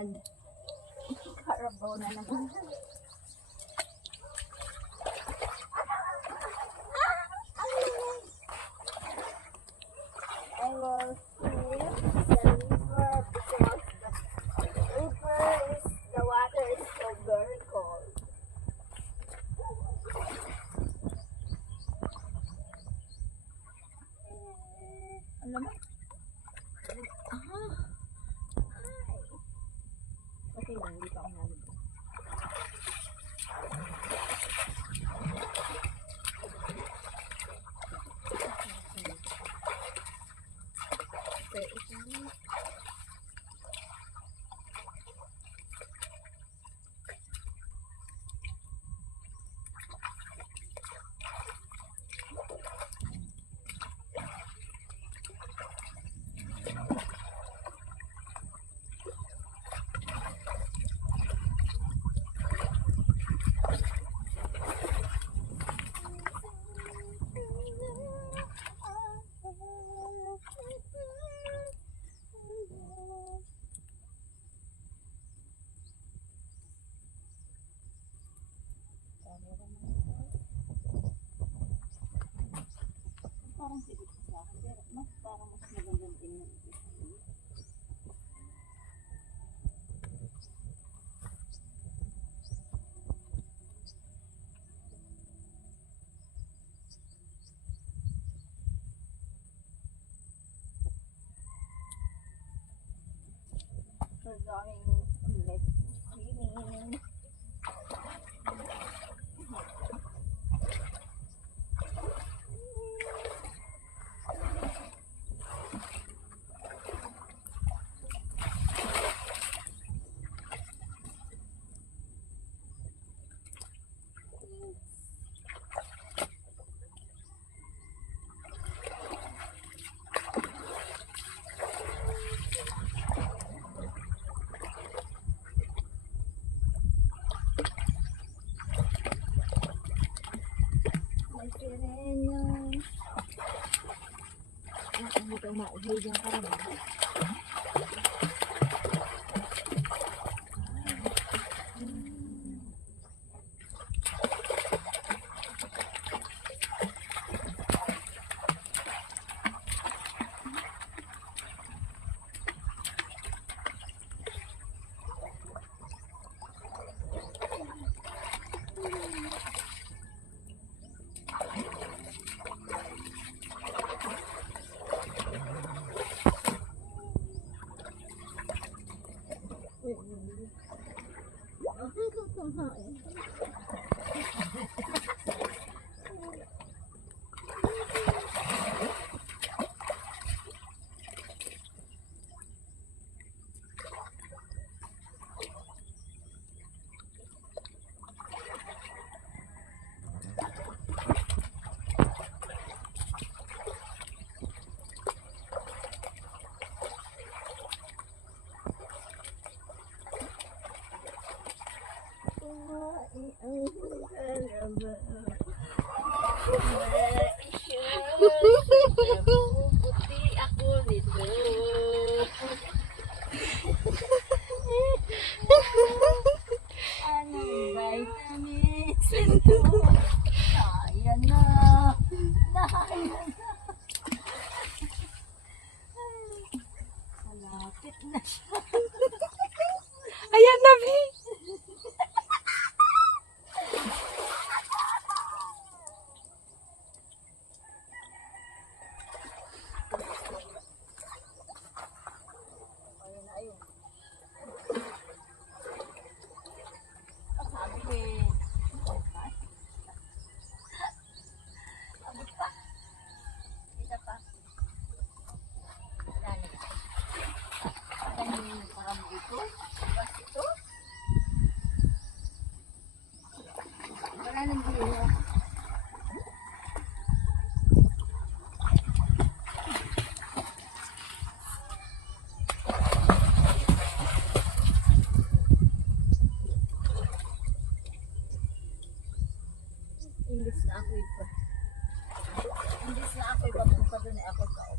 Brad. Carabao na naman. I will swim the river because the river is, the water is so very cold. Alam mo? Okay lang, hindi pa ako nalibig. Okay, ito. Parang sigit sa akin, pero parang mas magandang tingnan ito. We're going ulit swimming. Hindi ka mauhig ang karama. Puti ako nito. Anong vitamins ito? Ayan na. Ayan na. Malapit na siya. Ayan na, Bi. Imbis na ako iba. Imbis na ako iba kung pa doon ay ako tao.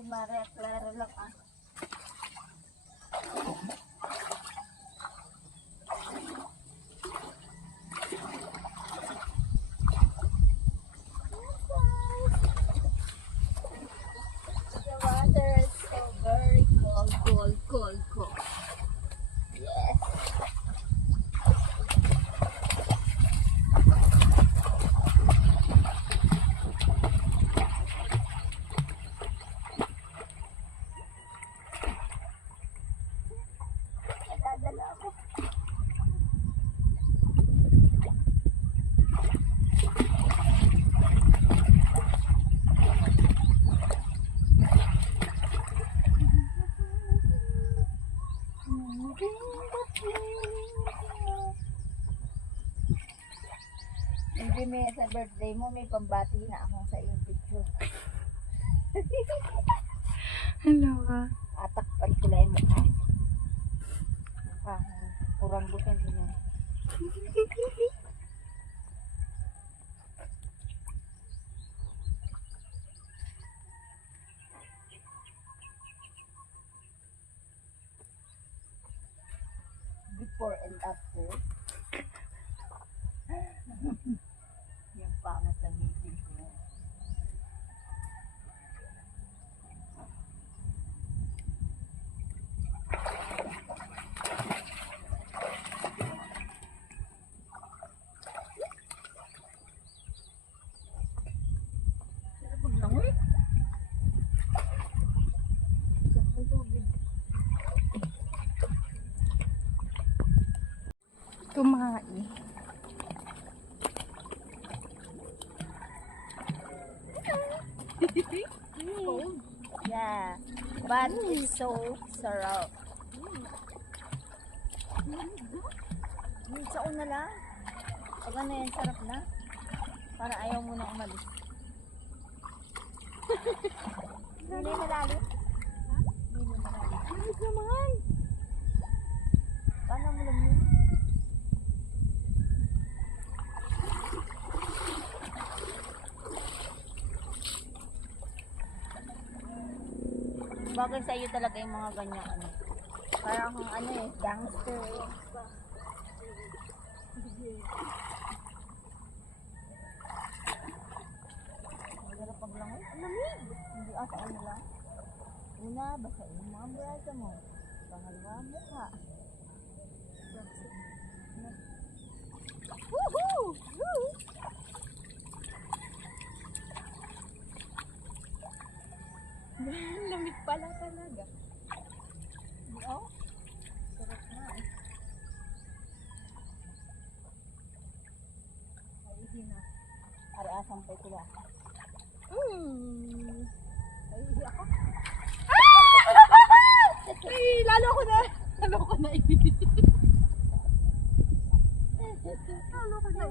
si Maria Clara lang ah. The water is so very cold, cold, cold, cold. Yes. Nadadala ako. Hindi may sa birthday mo, may pambati na ako sa iyong picture. Hello ka. Atak palikulay mo. Orangbutan din yun. Before and after. Yung pangat ng ngipin ko. Sarap maglangoy. Sarap ng tubig. Tumae. Yeah, but it's so sarap. Sa una lang. Pag ano yan, sarap na. Para ayaw mo na umalis. Hindi malalim. Hindi malalim. Ayos naman. Paano mo lang yun? Bagay sa iyo talaga yung mga ganyan ano. Parang kung ano eh, gangster eh. Magara pag lang eh. Ang lamig! Hindi ata ano lang. Una, basain mo ang braso mo. Pangalawa, mukha. Woohoo! Woo! Lamig pala talaga. Oh, sarap na eh. Ay, hindi na. Ari-asang pa sila. Ay, hindi ako. Ay, lalo ko na. Lalo ko na Lalo ko na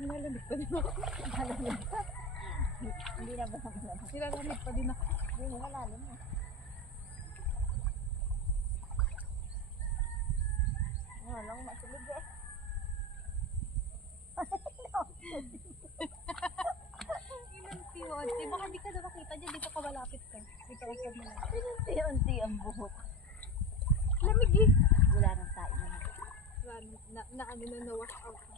Nilalamig pa din ako. Hindi na ba naman? Nilalamig pa din ako. Hindi mo malalim mo. Wala akong matulog eh. Inunti-unti. Baka di ka na nakita dyan. Dito ka malapit ka. Dito ka malapit. Unti-unti ang buhok. Lamig eh. Wala nang tayo na. Na ano na na-wash out na.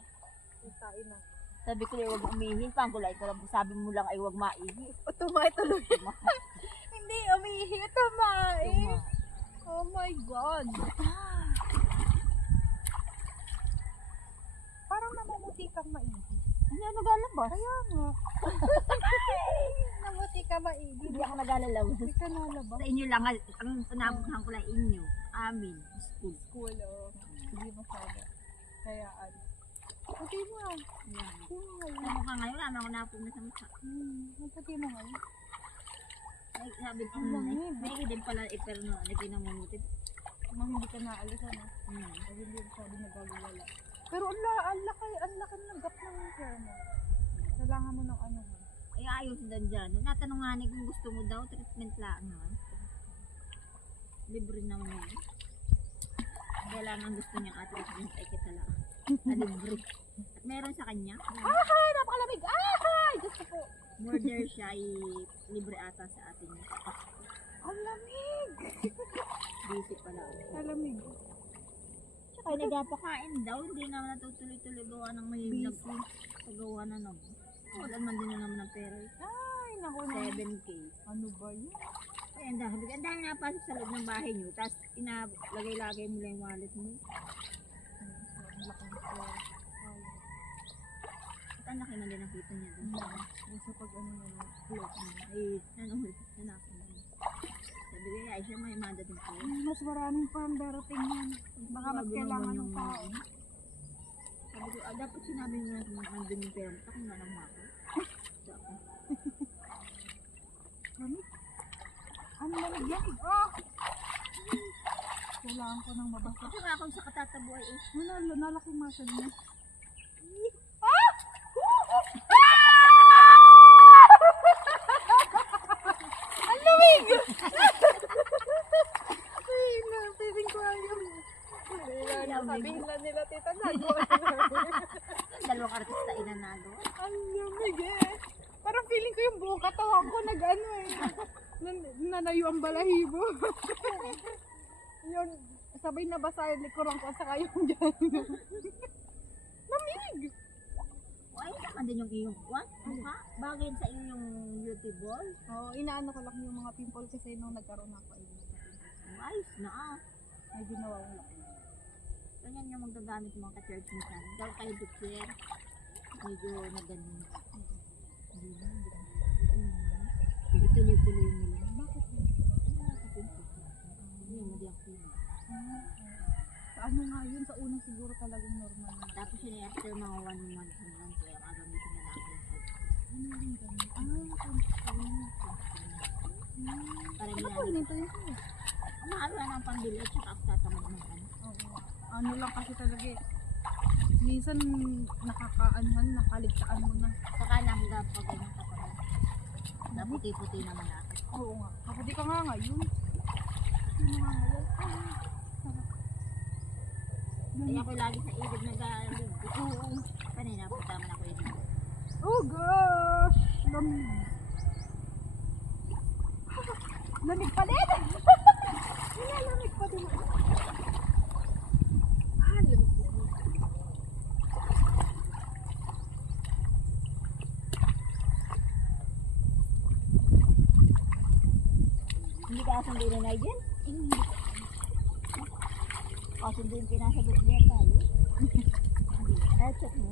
Yung tayo na. Sabi ko lang huwag umihi. Pangkulay ko lang. Sabi mo lang ay huwag maihi. O, tumae tuloy. Hindi, umihi. Tumae. Oh my God. Parang namumuti kang maihi. Hindi ako naglalabas. Kaya nga. Namuti ka maihi. Hindi ako naglalabas. Hindi ka nalabas. Sa inyo lang. Ang panabuhan ko lang inyo. Amin. School. School, oh. Hindi masyado. Kaya ano. Puti mo ah. Yan. Puti mo ngayon. Ano ka ngayon? Wala ako napuna sa mukha. Ang puti mo ngayon. Ay, sabi ko, Ang lamig. may din pala pero no, nagkinamumutin. Nang hindi ka naalis ano. Ay, hindi masyado nagagawala. Pero ang laki ng gap ng hair mo. Kailangan mo ng ano. Ay, ayos din dyan. Natanong nga ni kung gusto mo daw, treatment lang. Ha? Libre naman yun. Kailangan gusto niyang ate treatment ay kita lang. Na libre. At meron sa kanya. Ay, napakalamig! Ay! Gusto ko. Murder siya ay libre ata sa atin niya. Ang lamig! Busy pala. Alamig. Tsaka nagpapakain daw. Hindi naman natutuloy-tuloy gawa ng may pagawa na naman. Wala man din na naman ng pera. Ay, naku na. 7K. Ano ba yun? Ay, ang dami napasok sa loob ng bahay niyo. Tapos inalagay-lagay mo lang yung wallet mo. Ang laking pera. At ang laki na din ang kita niya dun. Yung sa pag ano na lang. Ay, nanahuli. Nanako na. Sabi ko, ay siya may manda din po. Mas maraming pa ang darating yan. Baka mas Grabe kailangan naman ng yung- tao. Sabi ko, dapat sinabi mo na nandun yung pera mo. Takong na lang ako. Lamig. Ano lamig yan? Oh! Kailangan ko nang mabasa. Kasi nga kung sa katatabuhay eh. Nalaki muscle niya. Ang lamig! Ay, feeling ko ayaw. Sabihin lang nila, tita, nagawa namin. Dalawang artista inanalo. Ang lamig eh. Parang feeling ko yung buong katawan ko nag-ano eh. Nanayo ang balahibo. Yun, sabay nabasa yung likuran ko sa kayong dyan. Lamig! Ay, naman din yung iyong what? Mukha? Bagay sa iyong beauty ball. Oo, inaano ko lang yung mga pimple kasi nung nagkaroon ako ay Ayos na ah. may ginawa ko lang. Ganyan yung magagamit ng mga ka-church minsan. Daw kayo bukyer. Medyo naganin. Hindi na. Ituloy-tuloy nila. Bakit? Hindi mo di ako. Sa ano nga yun, sa unang siguro talagang normal na. Tapos yun ay after mga 1 month hanggang kaya magamitin na lang ako. Ano yung ganun? Parang Ano ginamit. yun? Ito yun sa'yo. Mahal na ng pambili at saka tatamad ng ano. Oo. Ano lang kasi talaga eh. Minsan nakakaanuhan, nakaligtaan mo na. Saka nahanggap pag ganyan kapag naputi-puti naman natin. Oo nga. Kasi di ka nga ngayon. Ano nga ngayon? Sarap. Kaya ako lagi sa ilid nag-aalog. Oo. Kanina punta man ako ilid. Oh gosh! Lamig. Lamig pa din! Lamig pa din. Lamig. Hindi ka asundo na Nigel? Hindi. Asundo yung pinasagot niya tayo. Dahil check mo.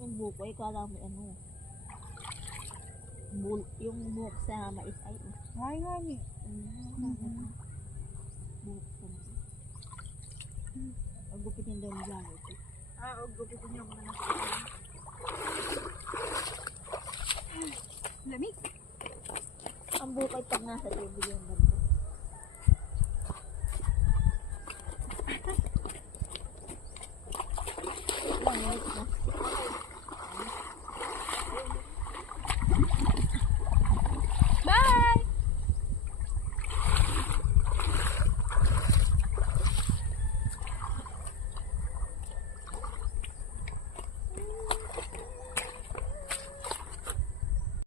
Yung buko, kala mo ano. Yung buhok sa mais ay. Ay nga ni. Buhok sa mais. Ang gupitin daw ni Janet. Ah, gupitin niyo mga nasa. Lamig. Ang bukay pag nasa tubig yung banda. Ilang minutes na.